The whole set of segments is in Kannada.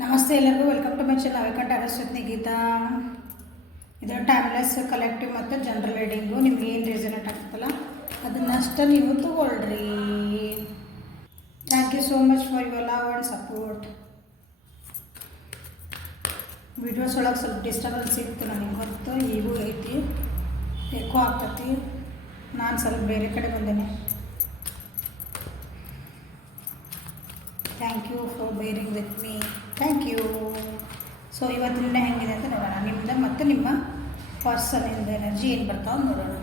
ನಮಸ್ತೆ ಎಲ್ಲರಿಗೂ welcome to my channel welcome to Geeta. ಇದು ಟೈಮ್ಲೆಸ್ ಕಲೆಕ್ಟಿವ್ ಮತ್ತು ಜನರಲ್ ರೀಡಿಂಗು. ನಿಮ್ಗೆ ಏನು ರೀಸನೇಟ್ ಆಗ್ತಲ್ಲ ಅದನ್ನಷ್ಟು ನೀವು ತಗೊಳ್ರಿ. Thank you so much for your love and support. Videos ಒಳಗೆ ಸ್ವಲ್ಪ ಡಿಸ್ಟರ್ಬೆನ್ಸ್ ಇತ್ತು ನನಗೆ ಹೊತ್ತು, ಈಗೂ ಐತಿ, ಎಕೋ ಆಗ್ತತಿ. ನಾನು ಸ್ವಲ್ಪ ಬೇರೆ ಕಡೆ ಬಂದೇನೆ. Thank you for bearing with me. Thank you. So ಇವತ್ತಿನ ಹೆಂಗಿದೆ ಅಂತ ನೋಡೋಣ. ನಿಮ್ಮದು ಮತ್ತು ನಿಮ್ಮ ಪರ್ಸನಿಂದ ಎನರ್ಜಿ ಏನು ಬರ್ತಾವೆ ನೋಡೋಣ.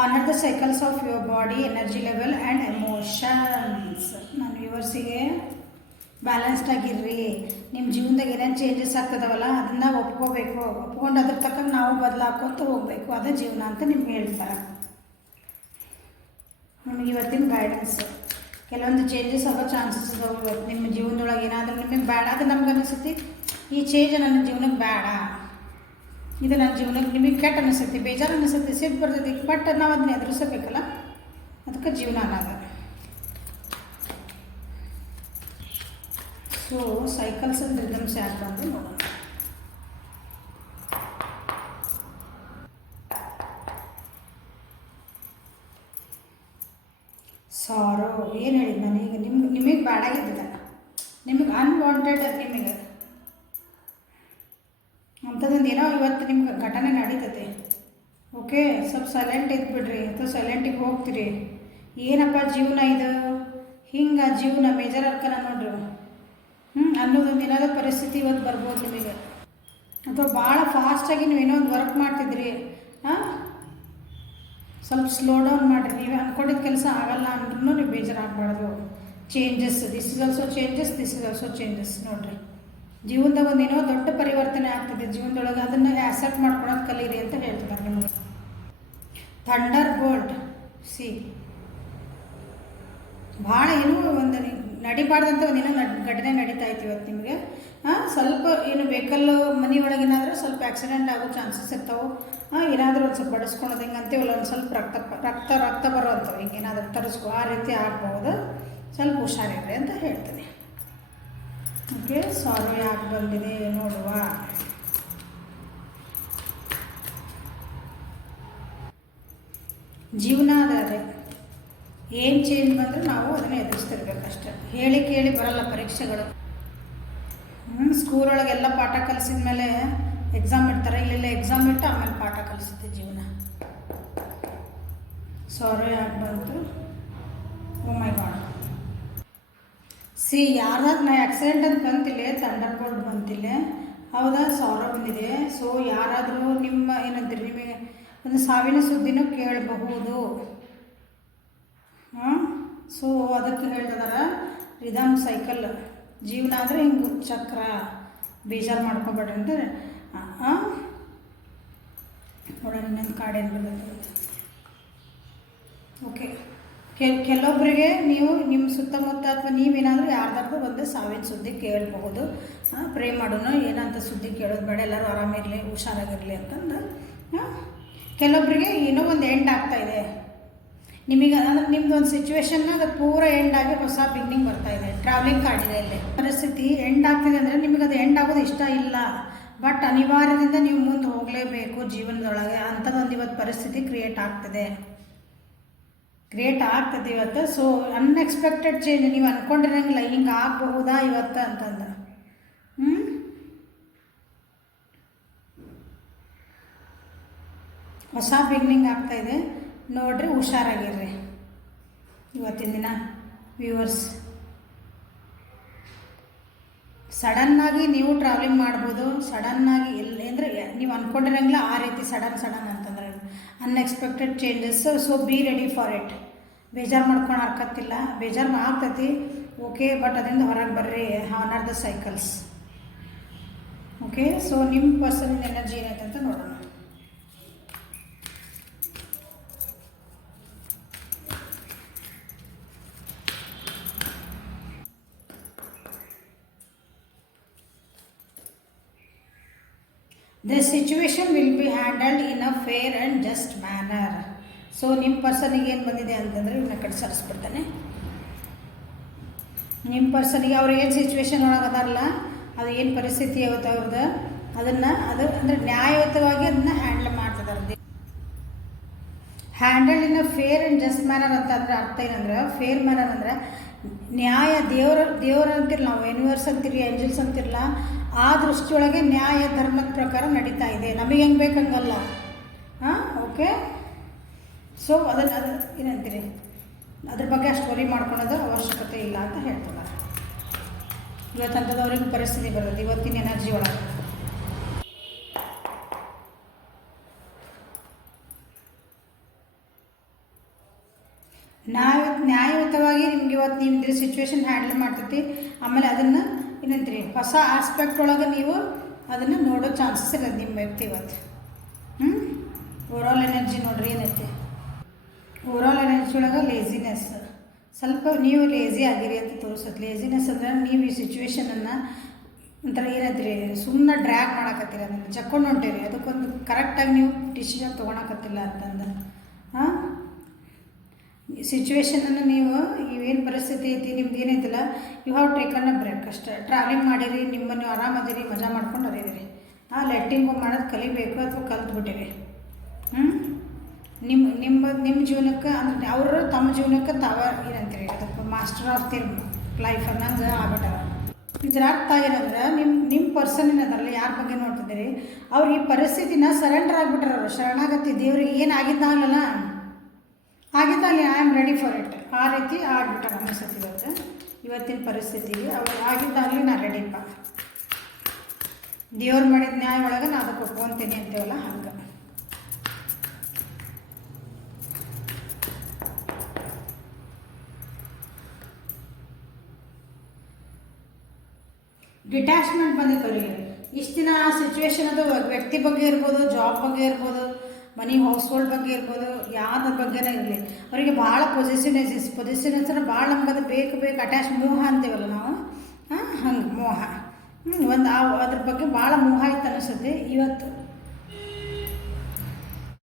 Honour the cycles of your body, energy level and emotions. ನಾನು ವ್ಯೂವರ್ಸಿಗೆ ಬ್ಯಾಲೆನ್ಸ್ಡ್ ಆಗಿರ್ರಿ. ನಿಮ್ಮ ಜೀವನದಾಗ ಏನೇನು ಚೇಂಜಸ್ ಆಗ್ತದವಲ್ಲ ಅದನ್ನು ಒಪ್ಕೋಬೇಕು. ಒಪ್ಕೊಂಡು ಅದ್ರ ತಕ್ಕಂಗೆ ನಾವು ಬದಲಾಕೋತ ಹೋಗಬೇಕು. ಅದೇ ಜೀವನ ಅಂತ ನಿಮ್ಗೆ ಹೇಳ್ತಾರೆ. ನಿಮಗೆ ಇವತ್ತಿನ ಗೈಡೆನ್ಸ್ ಕೆಲವೊಂದು ಚೇಂಜಸ್ ಆಗೋ ಚಾನ್ಸಸ್ ಇದಾವೆ. ಇವತ್ತು ನಿಮ್ಮ ಜೀವನದೊಳಗೆ ಏನಾದರೂ ನಿಮಗೆ ಬೇಡ, ಅದು ನಮ್ಗೆ ಅನಿಸುತ್ತೆ ಈ ಚೇಂಜ್ ನನ್ನ ಜೀವನಕ್ಕೆ ಬೇಡ, ಇದು ನನ್ನ ಜೀವನಕ್ಕೆ ನಿಮಗೆ ಕೆಟ್ಟ ಅನಿಸುತ್ತೆ, ಬೇಜಾರು ಅನಿಸುತ್ತೆ, ಸಿಟ್ಟು ಬರ್ತೈತಿ. ಬಟ್ ನಾವು ಅದನ್ನ ಎದುರಿಸಬೇಕಲ್ಲ, ಅದಕ್ಕೆ ಜೀವನ ಅನ್ನೋದು. ಸೊ ಸೈಕಲ್ಸ್ ಅಂಡ್ ರಿದಮ್ಸ್ ಯಾಕೆ ಬಂದು ನೋಡೋಣ. ಸಾರೋ ಏನು ಹೇಳಿದ್ದು ನಾನು ಈಗ ನಿಮಗೆ ಬೇಡಾಗಿದ್ದಲ್ಲ, ನಿಮಗೆ ಅನ್ವಾಂಟೆಡ್, ನಿಮಗೆ ಅಂಥದ್ದೊಂದು ಏನೋ ಇವತ್ತು ನಿಮ್ಗೆ ಘಟನೆ ನಡೀತದೆ. ಓಕೆ, ಸ್ವಲ್ಪ ಸೈಲೆಂಟ್ ಇದ್ಬಿಡ್ರಿ ಅಥವಾ ಸೈಲೆಂಟಿಗೆ ಹೋಗ್ತೀರಿ. ಏನಪ್ಪ ಜೀವನ ಇದು, ಹಿಂಗೆ ಜೀವನ ಮೇಜರ್ ಅರ್ಕನ ನೋಡ್ರಿ ಅನ್ನೋದೊಂದು ಏನಾದರೂ ಪರಿಸ್ಥಿತಿ ಇವತ್ತು ಬರ್ಬೋದು ನಿಮಗೆ. ಅಥವಾ ಭಾಳ ಫಾಸ್ಟಾಗಿ ನೀವೇನೋ ಒಂದು ವರ್ಕ್ ಮಾಡ್ತಿದ್ರಿ, ಸ್ವಲ್ಪ ಸ್ಲೋ ಡೌನ್ ಮಾಡಿರಿ. ನೀವು ಅಂದ್ಕೊಂಡಿದ್ದ ಕೆಲಸ ಆಗಲ್ಲ ಅಂದ್ರೂ ನೀವು ಬೇಜಾರಾಗಬಾರ್ದು. Changes, this is also changes, this is also changes. ನೋಡಿರಿ, ಜೀವನದಾಗ ಒಂದೇನೋ ದೊಡ್ಡ ಪರಿವರ್ತನೆ ಆಗ್ತದೆ ಜೀವನದೊಳಗೆ, ಅದನ್ನು ಆ್ಯಸೆಪ್ಟ್ ಮಾಡ್ಕೊಳೋದು ಕಲೀರಿ ಅಂತ ಹೇಳ್ತಿದ್ದಾರೆ ನಿಮಗೆ. ಥಂಡರ್ ಬೋಲ್ಟ್ ಸಿ, ಭಾಳ ಏನೋ ಒಂದು ನಡಿಬಾರ್ದಂತ ಒಂದೇನೋ ಘಟನೆ ನಡೀತಾ ಇತ್ತು ಇವತ್ತು ನಿಮಗೆ. ಸ್ವಲ್ಪ ಏನು ವೆಹಿಕಲ್ ಮನೆಯೊಳಗೇನಾದರೂ ಸ್ವಲ್ಪ ಆಕ್ಸಿಡೆಂಟ್ ಆಗೋ ಚಾನ್ಸಸ್ ಇರ್ತಾವೆ. ಏನಾದರೂ ಒಂದು ಸ್ವಲ್ಪ ಬಡಿಸ್ಕೊಳೋದು ಹಿಂಗೆ ಅಂತೀವಲ್ಲ, ಒಂದು ಸ್ವಲ್ಪ ರಕ್ತ ಬರೋವಂಥವು ಹಿಂಗೆ ಏನಾದರೂ ತರಿಸ್ಕೊ, ಆ ರೀತಿ ಆಗ್ಬೋದು. ಸ್ವಲ್ಪ ಹುಷಾರಿರ್ರಿ ಅಂತ ಹೇಳ್ತೀನಿ. ಓಕೆ, ಸಾರಿ ಯಾಕೆ ಬಂದಿದೆ ನೋಡುವ. ಜೀವನ ಅದಾದರೆ ಏನು ಚೇಂಜ್ ಬಂದರೂ ನಾವು ಅದನ್ನು ಎದುರಿಸ್ತಿರ್ಬೇಕಷ್ಟೆ. ಹೇಳಿ ಕೇಳಿ ಬರಲ್ಲ ಪರೀಕ್ಷೆಗಳು. ಸ್ಕೂಲೊಳಗೆಲ್ಲ ಪಾಠ ಕಲಿಸಿದ ಮೇಲೆ ಎಕ್ಸಾಮ್ ಇಡ್ತಾರೆ, ಇಲ್ಲೆಲ್ಲ ಎಕ್ಸಾಮ್ ಇಟ್ಟು ಆಮೇಲೆ ಪಾಠ ಕಲಿಸುತ್ತೆ ಜೀವನ. ಸಾರಿ ಯಾಕೆ ಬಂತು, ಓ ಮೈ ಗಾಡ್. ಸಿ, ಯಾರ್ದಾದ್ರು ನಾ ಆಕ್ಸಿಡೆಂಟ್ ಅಂತ ಬಂತಿಲ್ಲ, ಥಂಡರ್ ಬೋಲ್ಟ್ ಬಂತಿಲ್ಲ, ಹೌದಾ, ಸಾರೋ ಬಂದಿದೆ. ಸೊ ಯಾರಾದರೂ ನಿಮ್ಮ ಏನಂತೀರಿ, ನಿಮಗೆ ಒಂದು ಸಾವಿನ ಸುದ್ದಿನೂ ಕೇಳಬಹುದು. ಸೊ ಅದಕ್ಕೆ ಹೇಳ್ತಿದಾರ ರಿದಮ್ ಸೈಕಲ್. ಜೀವನ ಅಂದರೆ ಹಿಂಗೆ ಚಕ್ರ, ಬೇಜಾರು ಮಾಡ್ಕೊಬೇಡ್ರಿ ಅಂತ. ನೋಡೋಣ ಇನ್ನೊಂದು ಕಾಡೇನು ಬರ್ತದೆ. ಓಕೆ, ಕೆಲವೊಬ್ಬರಿಗೆ ನೀವು ನಿಮ್ಮ ಸುತ್ತಮುತ್ತ ಅಥವಾ ನೀವೇನಾದರೂ ಯಾರ್ದಾದ್ರೂ ಒಂದು ಸಾವಿನ ಸುದ್ದಿ ಕೇಳಬಹುದು. ಪ್ರೇ ಮಾಡೋಣ, ಏನಂತ ಸುದ್ದಿ ಕೇಳೋದು ಬೇಡ, ಎಲ್ಲರೂ ಆರಾಮಿರಲಿ, ಹುಷಾರಾಗಿರಲಿ ಅಂತಂದು. ಕೆಲವೊಬ್ಬರಿಗೆ ಏನೋ ಒಂದು ಎಂಡ್ ಆಗ್ತಾಯಿದೆ ನಿಮಗೆ, ಅಂದ್ರೆ ನಿಮ್ದು ಒಂದು ಸಿಚುವೇಶನ್ನಾಗ ಅದು ಪೂರ ಎಂಡ್ ಆಗಿ ಹೊಸ ಬಿಗ್ನಿಂಗ್ ಬರ್ತಾಯಿದೆ. ಟ್ರಾವೆಲಿಂಗ್ ಕಾರ್ಡಿದೆ ಇಲ್ಲಿ. ಪರಿಸ್ಥಿತಿ ಎಂಡ್ ಆಗ್ತಿದೆ ಅಂದರೆ ನಿಮಗೆ ಅದು ಎಂಡ್ ಆಗೋದು ಇಷ್ಟ ಇಲ್ಲ, ಬಟ್ ಅನಿವಾರ್ಯದಿಂದ ನೀವು ಮುಂದೆ ಹೋಗಲೇಬೇಕು ಜೀವನದೊಳಗೆ. ಅಂಥದ್ದೊಂದು ಇವತ್ತು ಪರಿಸ್ಥಿತಿ ಕ್ರಿಯೇಟ್ ಆಗ್ತದೆ ಇವತ್ತು. ಸೊ ಅನ್ಎಕ್ಸ್ಪೆಕ್ಟೆಡ್ ಚೇಂಜ್, ನೀವು ಅಂದ್ಕೊಂಡಿರಂಗಿಲ್ಲ ಹಿಂಗೆ ಆಗಬಹುದಾ ಇವತ್ತು ಅಂತಂದು. ಹೊಸ ಬಿಗ್ನಿಂಗ್ ಆಗ್ತಾಯಿದೆ ನೋಡ್ರಿ, ಹುಷಾರಾಗಿರ್ರಿ ಇವತ್ತಿನ ದಿನ ವ್ಯೂವರ್ಸ್. ಸಡನ್ನಾಗಿ ನೀವು ಟ್ರಾವೆಲಿಂಗ್ ಮಾಡ್ಬೋದು. ಸಡನ್ನಾಗಿ ಎಲ್ಲಿ ಅಂದರೆ ನೀವು ಅಂದ್ಕೊಂಡಿರಂಗಿಲ್ಲ ಆ ರೀತಿ ಸಡನ್ ಅಂತಂದ್ರೆ unexpected changes. So be ready for it. ಬೇಜಾರು ಮಾಡ್ಕೊಂಡು ಹರ್ಕತ್ತಿಲ್ಲ, ಬೇಜಾರು ಆಗ್ತೈತಿ, ಓಕೆ, ಬಟ್ ಅದರಿಂದ ಹೊರಗೆ ಬರ್ರಿ. Honour the cycles. Okay, so ನಿಮ್ಮ ಪರ್ಸನಲ್ ಎನರ್ಜಿ ಏನೈತೆ ಅಂತ ನೋಡೋಣ. The situation will be handled in a fair and just manner. So ನಿಮ್ಮ ಪರ್ಸನಿಗೆ ಏನು ಬಂದಿದೆ ಅಂತಂದರೆ ಇವನ್ನ ಕಡೆ ಸರಿಸ್ಬಿಡ್ತಾನೆ. ನಿಮ್ಮ ಪರ್ಸನಿಗೆ ಅವ್ರು ಏನು ಸಿಚುವೇಶನ್ ಒಳಗೆ ಅದಾರಲ್ಲ, ಅದು ಏನು ಪರಿಸ್ಥಿತಿ ಆಗುತ್ತೆ ಅವ್ರದ್ದು, ಅದನ್ನು ಅಂದರೆ ನ್ಯಾಯಯುತವಾಗಿ ಅದನ್ನು ಹ್ಯಾಂಡಲ್ ಮಾಡ್ತಿದ್ದಾರೆ. Handle in a fair and just manner ಅಂತ ಅಂದರೆ ಅರ್ಥ ಏನಂದ್ರೆ, ಫೇರ್ ಮ್ಯಾನರ್ ಅಂದರೆ ನ್ಯಾಯ, ದೇವರ ಅಂತಿರಲ್ಲ, ನಾವು ಯೂನಿವರ್ಸ್ ಅಂತಿರಲಿ, ಏಂಜಲ್ಸ್ ಅಂತಿರಲ್ಲ, ಆ ದೃಷ್ಟಿಯೊಳಗೆ ನ್ಯಾಯ ಧರ್ಮದ ಪ್ರಕಾರ ನಡೀತಾ ಇದೆ. ನಮಗೆ ಹೆಂಗೆ ಬೇಕಂಗಲ್ಲ. ಓಕೆ. ಸೊ ಅದು ಏನಂತೀರಿ, ಅದ್ರ ಬಗ್ಗೆ ಅಷ್ಟು ವರಿ ಮಾಡ್ಕೊಳ್ಳೋದು ಅವಶ್ಯಕತೆ ಇಲ್ಲ ಅಂತ ಹೇಳ್ತಾರೆ. ಇವತ್ತಂಥದ್ದು ಅವ್ರಿಗೆ ಪರಿಸ್ಥಿತಿ ಬರೋದು ಇವತ್ತಿನ ಎನರ್ಜಿ ಒಳಗೆ. ನ್ಯಾಯಯುತವಾಗಿ ನಿಮ್ಗೆ ಇವತ್ತು ನಿಮ್ದು ಸಿಚುವೇಶನ್ ಹ್ಯಾಂಡಲ್ ಮಾಡ್ತೈತಿ. ಆಮೇಲೆ ಅದನ್ನು ಏನಂತೀರಿ, ಹೊಸ ಆಸ್ಪೆಕ್ಟ್ ಒಳಗೆ ನೀವು ಅದನ್ನು ನೋಡೋ ಚಾನ್ಸಸ್ ಇರೋದು ನಿಮ್ಮ ವ್ಯಕ್ತಿ ಇವತ್ತು. ಓವರಾಲ್ ಎನರ್ಜಿ ನೋಡ್ರಿ ಏನೈತಿ. ಓವರಾಲ್ ಎನರ್ಜಿ ಒಳಗೆ ಲೇಜಿನೆಸ್, ಸ್ವಲ್ಪ ನೀವು ಲೇಜಿ ಆಗಿರಿ ಅಂತ ತೋರಿಸುತ್ತೆ. ಲೇಜಿನೆಸ್ ಅಂದರೆ ನೀವು ಈ ಸಿಚುವೇಶನನ್ನು ಒಂಥರ ಏನಂತೀರಿ, ಸುಮ್ಮನೆ ಡ್ರ್ಯಾಗ್ ಮಾಡಕತ್ತೀರ, ಅದನ್ನು ಜಕ್ಕೊಂಡು ಹೊಂಟೀರಿ, ಅದಕ್ಕೊಂದು ಕರೆಕ್ಟಾಗಿ ನೀವು ಡಿಸಿಷನ್ ತೊಗೊಳಕತ್ತಿಲ್ಲ ಅಂತಂದು. ಸಿಚುವೇಶನನ್ನು ನೀವು ಇವೇನು ಪರಿಸ್ಥಿತಿ ಐತಿ ನಿಮ್ದು ಏನೈತಿಲ್ಲ, you have taken a break ಅಷ್ಟೇ. ಟ್ರಾವೆಲಿಂಗ್ ಮಾಡಿರಿ, ನಿಮ್ಮನ್ನು ಆರಾಮದಿರಿ, ಮಜಾ ಮಾಡ್ಕೊಂಡು ಅರಿದಿರಿ. ಲೆಟ್ಟಿಂಗ್ ಮಾಡೋದು ಕಲಿಬೇಕು ಅಥವಾ ಕಲ್ತ್ಬಿಟ್ಟಿರಿ. ನಿಮ್ಮ ಜೀವನಕ್ಕೆ ಅಂದರೆ ಅವರು ತಮ್ಮ ಜೀವನಕ್ಕೆ ತಾವ ಏನಂತೀರಿ, ಅದಕ್ಕೆ ಮಾಸ್ಟರ್ ಆಫ್ ದಿ ಲೈಫ್ ಅನ್ನಂಗೆ ಆಗ್ಬಿಟ್ಟಾರ. ಇದರ ಅರ್ಥ ಏನಂದ್ರೆ, ನಿಮ್ಮ ಪರ್ಸನ್ ಏನದಲ್ಲ, ಯಾರ ಬಗ್ಗೆ ನೋಡ್ತಿದ್ದೀರಿ, ಅವ್ರು ಈ ಪರಿಸ್ಥಿತಿನ ಸರೆಂಡರ್ ಆಗಿಬಿಟ್ಟಾರ. ಅವರು ಶರಣಾಗತಿ, ದೇವ್ರಿಗೆ ಏನಾಗಿದ್ದಾಗಲ್ಲ ಆಗಿದ್ದಲ್ಲಿ I am ready for it, ಆ ರೀತಿ ಆಗ್ಬಿಟ್ಟಾರ ಅನಿಸುತ್ತೆ ಇವತ್ತಿನ ಪರಿಸ್ಥಿತಿಗೆ. ಅವ್ರು ಆಗಿದ್ದಾಗಲಿ ನಾ ರೆಡಿಪ್ಪ, ದೇವ್ರು ಮಾಡಿದ ನ್ಯಾಯ ಒಳಗೆ ನಾನು ಅದಕ್ಕೆ ಒಪ್ಕೊತೀನಿ ಅಂತೇವಲ್ಲ ಹಂಗೆ. ಡಿಟ್ಯಾಚ್ಮೆಂಟ್ ಬಂದಿತ್ತು ಅವರಿಗೆ. ಇಷ್ಟು ದಿನ ಆ ಸಿಚುವೇಶನ್ ಅದು ವ್ಯಕ್ತಿ ಬಗ್ಗೆ ಇರ್ಬೋದು, ಜಾಬ್ ಬಗ್ಗೆ ಇರ್ಬೋದು, ಮನಿ ಹೌಸ್ ಹೋಲ್ಡ್ ಬಗ್ಗೆ ಇರ್ಬೋದು, ಯಾವ್ದ್ರ ಬಗ್ಗೆನೇ ಇರಲಿ, ಅವರಿಗೆ ಭಾಳ ಪೊಸೆಸಿವ್ನೆಸ್ ಅಂದರೆ ಭಾಳ ನಮ್ಗೆ ಬೇಕು ಅಟ್ಯಾಚ್, ಮೋಹ ಅಂತೀವಲ್ಲ ನಾವು, ಹಂಗೆ ಮೋಹ. ಅದ್ರ ಬಗ್ಗೆ ಭಾಳ ಮೋಹ ಇತ್ತು ಅನಿಸುತ್ತೆ ಇವತ್ತು.